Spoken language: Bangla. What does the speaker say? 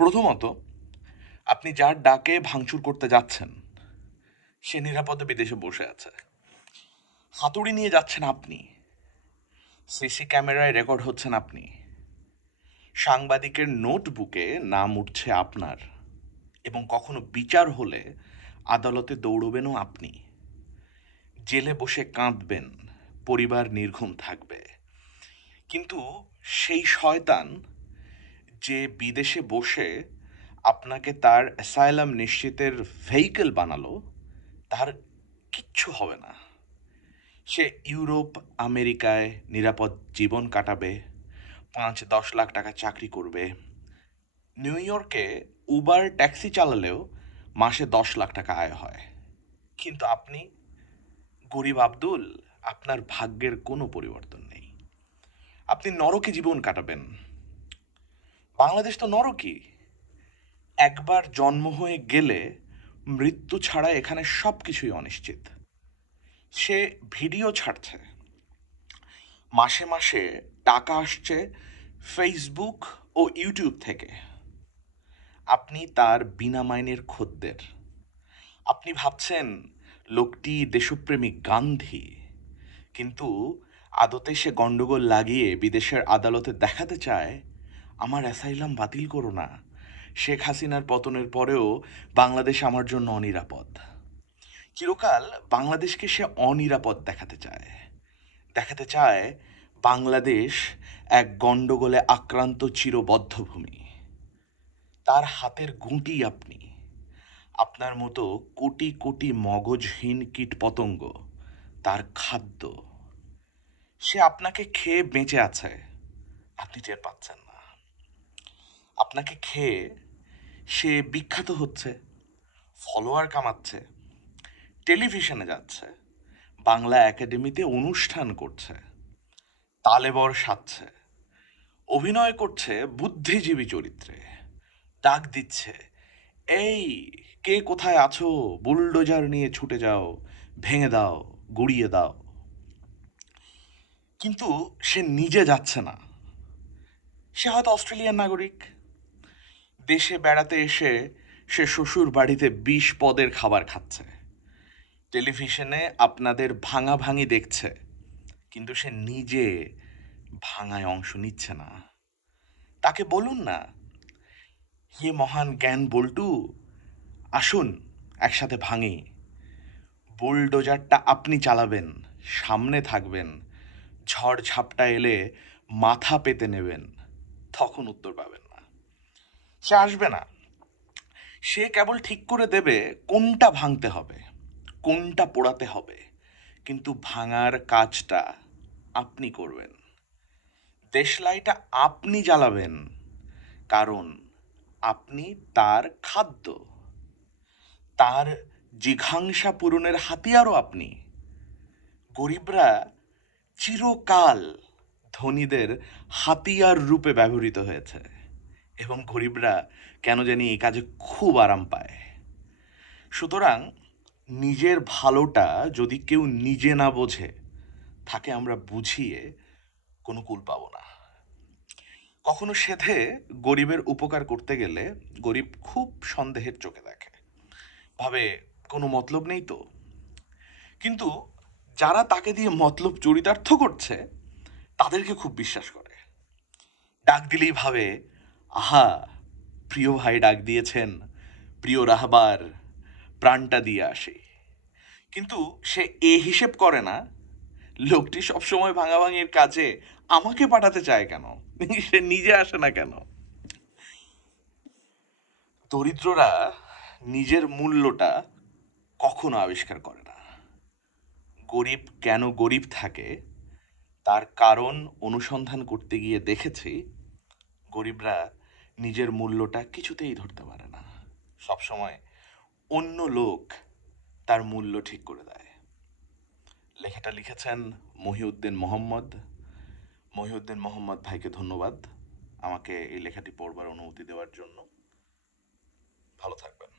প্রথমত, আপনি যার ডাকে ভাঙচুর করতে যাচ্ছেন, সে নিরাপদে বিদেশে বসে আছে। হাতুড়ি নিয়ে যাচ্ছেন আপনি। সিসি ক্যামেরায় রেকর্ড হচ্ছেন আপনি। সাংবাদিকের নোটবুকে নাম উঠছে আপনার এবং কখনো বিচার হলে আদালতে দৌড়বেনও আপনি। জেলে বসে কাঁদবেন, পরিবার নির্ঘুম থাকবে। কিন্তু সেই শয়তান যে বিদেশে বসে আপনাকে তার অ্যাসাইলাম নিশ্চিতের ভেহিকেল বানালো, তার কিচ্ছু হবে না। সে ইউরোপ, আমেরিকায় নিরাপদ জীবন কাটাবে, পাঁচ দশ লাখ টাকা চাকরি করবে। নিউ ইয়র্কে উবার ট্যাক্সি চালালেও মাসে দশ লাখ টাকা আয় হয়। কিন্তু আপনি গরিব আব্দুল, আপনার ভাগ্যের কোনো পরিবর্তন নেই। আপনি নরকে জীবন কাটাবেন। বাংলাদেশ তো নরকই একবার জন্ম হয়ে গেলে মৃত্যু ছাড়া এখানে সব কিছুই অনিশ্চিত। সে ভিডিও ছাড়ছে। মাসে মাসে টাকা আসছে ফেসবুক ও ইউটিউব থেকে। আপনি তার বিনা মাইনের খদ্দের। আপনি ভাবছেন, লোকটি দেশপ্রেমিক গান্ধী। কিন্তু আদতে সে গন্ডগোল লাগিয়ে বিদেশের আদালতে দেখাতে চায় আমার অ্যাসাইলাম বাতিল করো না। শেখ হাসিনার পতনের পরেও বাংলাদেশ আমার জন্য অনিরাপদ। চিরকাল বাংলাদেশকে সে অনিরাপদ দেখাতে চায়। দেখাতে চায় বাংলাদেশ এক গণ্ডগোলে আক্রান্ত চিরবদ্ধভূমি। তার হাতের গুঁটি আপনি। আপনার মতো কোটি কোটি মগজহীন কীট পতঙ্গ তার খাদ্য। সে আপনাকে খেয়ে বেঁচে আছে। আপনি টের পাচ্ছেন না। আপনাকে খেয়ে সে বিখ্যাত হচ্ছে ফলোয়ার কামাচ্ছে টেলিভিশনে যাচ্ছে, বাংলা একাডেমিতে অনুষ্ঠান করছে, তালেবর সাজছে, অভিনয় করছে বুদ্ধিজীবী চরিত্রে, ডাক দিচ্ছে, এই, কে কোথায় আছো? বুলডোজার নিয়ে ছুটে যাও, ভেঙে দাও, গুড়িয়ে দাও। কিন্তু সে নিজে যাচ্ছে না। সে হয়তো অস্ট্রেলিয়ান নাগরিক। দেশে বেড়াতে এসে সে শ্বশুর বাড়িতে বিশ পদের খাবার খাচ্ছে। টেলিভিশনে আপনাদের ভাঙা ভাঙি দেখছে, কিন্তু সে নিজে ভাঙায় অংশ নিচ্ছে না। তাকে বলুন না, হে মহান জ্ঞান বল্টু, আসুন একসাথে ভাঙি। বুলডোজারটা আপনি চালাবেন, সামনে থাকবেন, ঝড় ঝাপটা এলে মাথা পেতে নেবেন, তখন উত্তর পাবেন। সে আসবে না। সে কেবল ঠিক করে দেবে কোনটা ভাঙতে হবে, কোনটা পোড়াতে হবে। কিন্তু ভাঙার কাজটা আপনি করবেন। দেশলাইটা আপনি জ্বালাবেন, কারণ আপনি তার খাদ্য। তার জিঘাংসা পূরণের হাতিয়ারও আপনি। গরিবরা চিরকাল ধনীদের হাতিয়ার রূপে ব্যবহৃত হয়েছে। এবং গরিবরা কেন জানি এই কাজে খুব আরাম পায়। সুতরাং নিজের ভালোটা যদি কেউ নিজে না বোঝে, তাকে আমরা বুঝিয়ে কোনো কুল পাবো না। কখনো সেধে গরিবের উপকার করতে গেলে গরিব খুব সন্দেহের চোখে দেখে। ভাবে, কোনো মতলব নেই তো? কিন্তু যারা তাকে দিয়ে মতলব চরিতার্থ করছে, তাদেরকে খুব বিশ্বাস করে। ডাক দিলেই ভাবে আহা, প্রিয় ভাই ডাক দিয়েছেন, প্রিয় রাহবার প্রাণটা দিয়ে আসে। কিন্তু সে এ হিসেব করে না। লোকটি সবসময় ভাঙাভাঙির কাজে আমাকে পাঠাতে চায় কেন? সে নিজে আসে না কেন? দরিদ্ররা নিজের মূল্যটা কখনো আবিষ্কার করে না। গরিব কেন গরিব থাকে, তার কারণ অনুসন্ধান করতে গিয়ে দেখেছি। গরিবরা নিজের মূল্যটা কিছুতেই ধরতে পারে না। সবসময় অন্য লোক তার মূল্য ঠিক করে দেয়। লেখাটা লিখেছেন মহিউদ্দিন মোহাম্মদ। মহিউদ্দিন মোহাম্মদ ভাইকে ধন্যবাদ আমাকে এই লেখাটি পড়বার অনুমতি দেওয়ার জন্য। ভালো থাকবেন।